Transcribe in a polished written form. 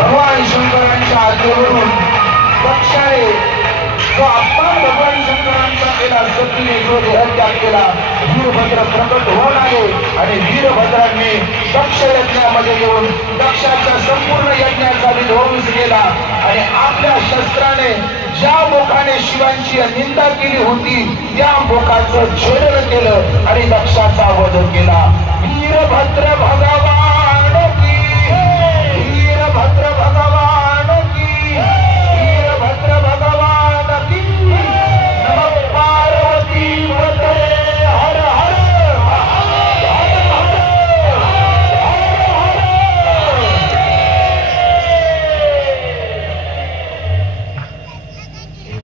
भगवान शंकरांच्या आज्ञेवरून दक्षाने जो अपमान भगवान शंकरांचा केला, सतीने जो देहत्याग केला, वीरभद्र प्रकट होऊन आले आणि वीरभद्रांनी दक्ष यज्ञामध्ये येऊन दक्षाच्या संपूर्ण यज्ञाचा विध्वंस केला आणि आपल्या शस्त्राने ज्या मुखाने शिवांची निंदा केली होती त्या मुखाचं छेदन केलं आणि दक्षाचा वध केला. वीरभद्र भगवान